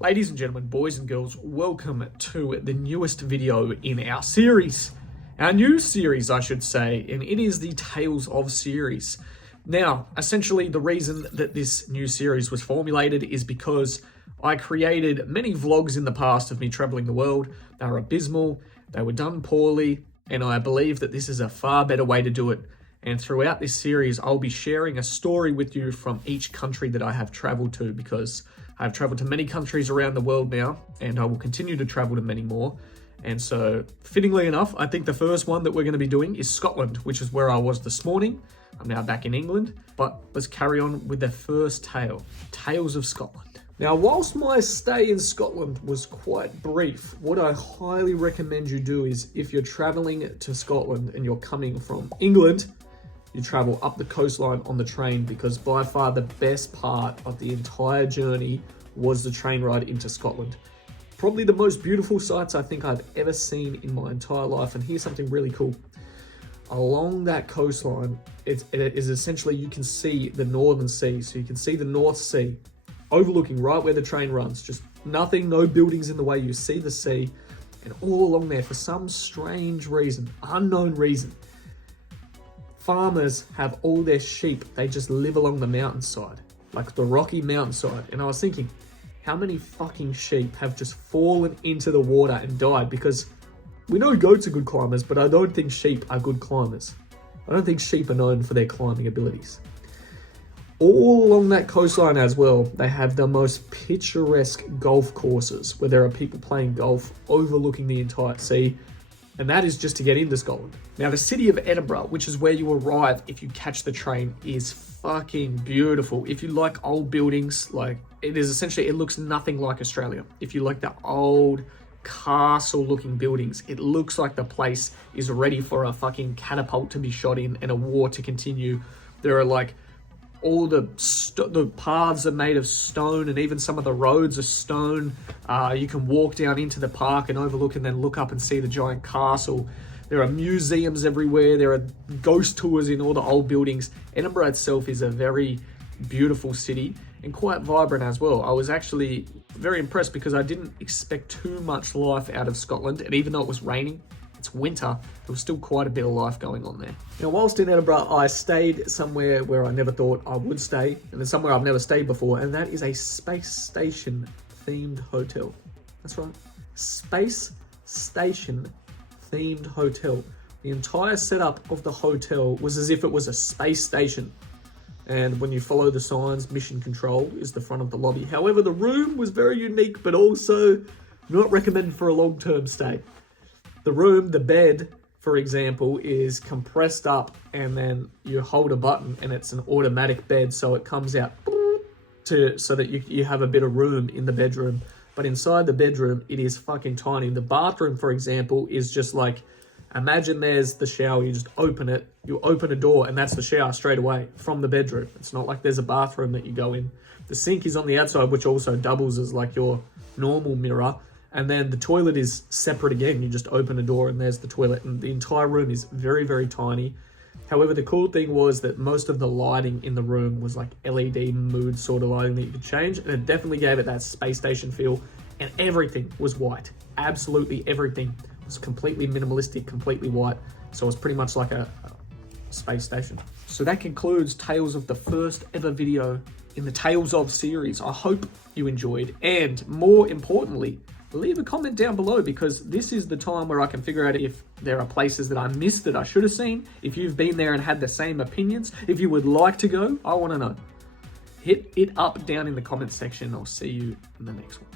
Ladies and gentlemen, boys and girls, welcome to the newest video in our series. Our new series, I should say, and it is the Tales of series. Now, essentially the reason that this new series was formulated is because I created many vlogs in the past of me traveling the world. They were abysmal, they were done poorly, and I believe that this is a far better way to do it. And throughout this series, I'll be sharing a story with you from each country that I have traveled to, because I've traveled to many countries around the world now, and I will continue to travel to many more. And so, fittingly enough, I think the first one that we're going to be doing is Scotland, which is where I was this morning. I'm now back in England, but let's carry on with the first tale, Tales of Scotland. Now, whilst my stay in Scotland was quite brief, what I highly recommend you do is, if you're traveling to Scotland and you're coming from England, you travel up the coastline on the train, because by far the best part of the entire journey was the train ride into Scotland. Probably the most beautiful sights I think I've ever seen in my entire life. And here's something really cool. Along that coastline, it is essentially, you can see the Northern Sea. So you can see the North Sea overlooking right where the train runs. Just nothing, no buildings in the way. You see the sea, and all along there, for some strange reason, unknown reason, farmers have all their sheep. They just live along the mountainside, like the rocky mountainside. And I was thinking, how many fucking sheep have just fallen into the water and died? Because we know goats are good climbers, but I don't think sheep are good climbers. I don't think sheep are known for their climbing abilities. All along that coastline as well, they have the most picturesque golf courses where there are people playing golf overlooking the entire sea. And that is just to get into Scotland. Now, the city of Edinburgh, which is where you arrive if you catch the train, is fucking beautiful. If you like old buildings, like, it is essentially, it looks nothing like Australia. If you like the old castle looking buildings, it looks like the place is ready for a fucking catapult to be shot in and a war to continue. There are like, all the paths are made of stone, and even some of the roads are stone. You can walk down into the park and overlook and then look up and see the giant castle. There are museums everywhere. There are ghost tours in all the old buildings. Edinburgh itself is a very beautiful city and quite vibrant as well. I was actually very impressed because I didn't expect too much life out of Scotland, and even though it was raining, it's winter, there was still quite a bit of life going on there. Now, whilst in Edinburgh, I stayed somewhere where I never thought I would stay, and then somewhere I've never stayed before, and that is a space station themed hotel. That's right, space station themed hotel. The entire setup of the hotel was as if it was a space station. And when you follow the signs, mission control is the front of the lobby. However, the room was very unique, but also not recommended for a long-term stay. The room, the bed, for example, is compressed up, and then you hold a button and it's an automatic bed, so it comes out so that you have a bit of room in the bedroom. But inside the bedroom, it is fucking tiny. The bathroom, for example, is just like, imagine there's the shower, you just open it, you open a door, and that's the shower straight away from the bedroom. It's not like there's a bathroom that you go in. The sink is on the outside, which also doubles as like your normal mirror. And then the toilet is separate again. You just open a door and there's the toilet, and the entire room is very, very tiny. However, the cool thing was that most of the lighting in the room was like LED mood sort of lighting that you could change, and it definitely gave it that space station feel, and everything was white. Absolutely everything was completely minimalistic, completely white. So it was pretty much like a space station. So that concludes Tales of, the first ever video in the Tales of series. I hope you enjoyed, and more importantly, leave a comment down below, because this is the time where I can figure out if there are places that I missed that I should have seen. If you've been there and had the same opinions, if you would like to go, I want to know. Hit it up down in the comment section. I'll see you in the next one.